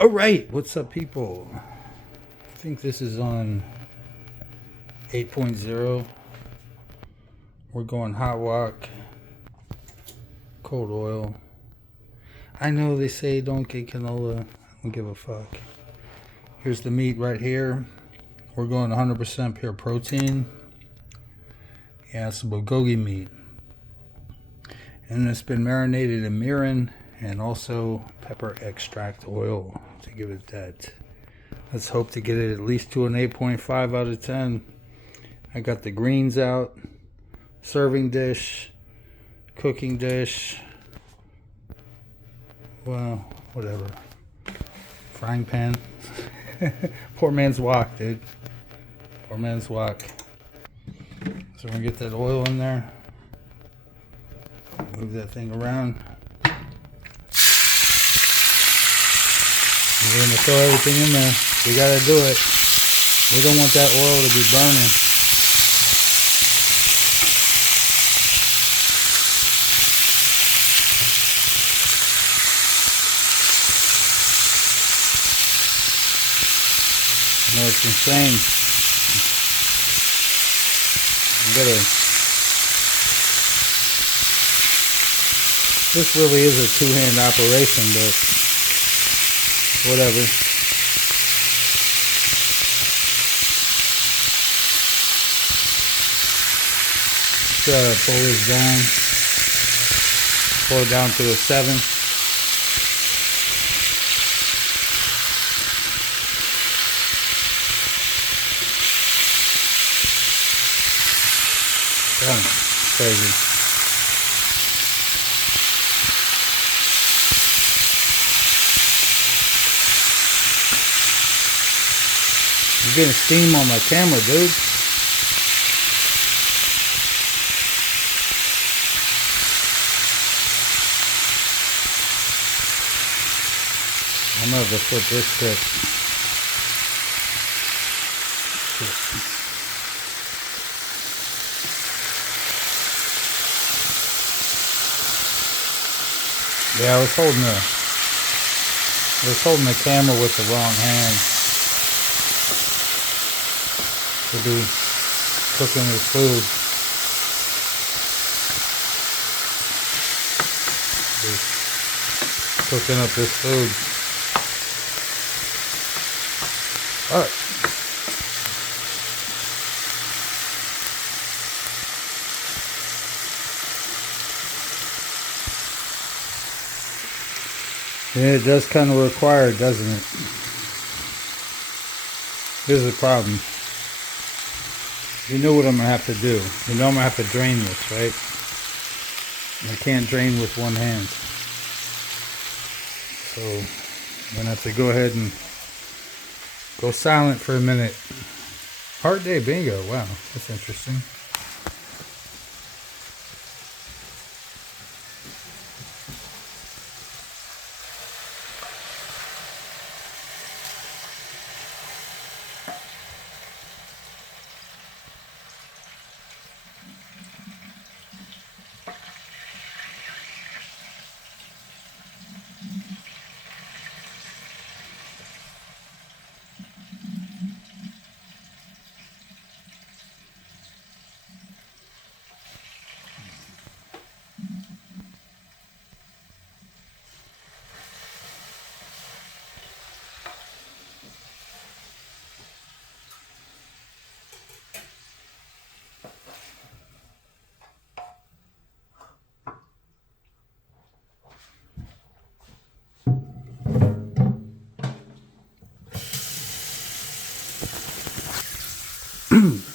All right, what's up, people? I think this is on 8.0. We're going hot wok, cold oil. I know they say don't get canola. I don't give a fuck. Here's the meat right here. We're going 100% pure protein. Yeah, it's Bulgogi meat. And it's been marinated in mirin and also pepper extract oil to give it that. Let's hope to get it at least to an 8.5 out of 10. I got the greens out, serving dish, cooking dish, well, whatever, frying pan. Poor man's wok, dude. Poor man's wok. So we're gonna get that oil in there, move that thing around. We're gonna throw everything in there. We gotta do it. We don't want that oil to be burning. No, it's insane. This really is a two-hand operation, but whatever. Just pull this down. Pull it down to a 7. Crazy. I'm getting steam on my camera, dude. I'm gonna have to flip this script. Yeah, I was holding the camera with the wrong hand to be cooking this food. Just cooking up this food. All right. Yeah, it does kind of require, doesn't it? Here's the problem. You know what I'm going to have to do. You know I'm going to have to drain this, right? I can't drain with one hand. So I'm going to have to go ahead and go silent for a minute. Hard day bingo. Wow, that's interesting.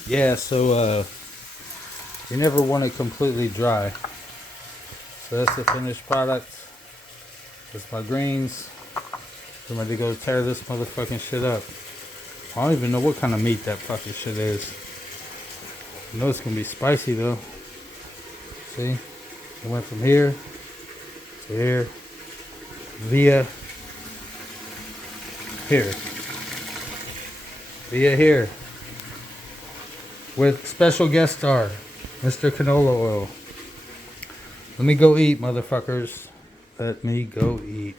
Yeah, so you never want it completely dry. So that's the finished product. That's my greens. I'm ready to go tear this motherfucking shit up. I don't even know what kind of meat that fucking shit is. I know it's gonna be spicy though. See? It went from here to here via here. Via here. With special guest star, Mr. Canola Oil. Let me go eat, motherfuckers. Let me go eat.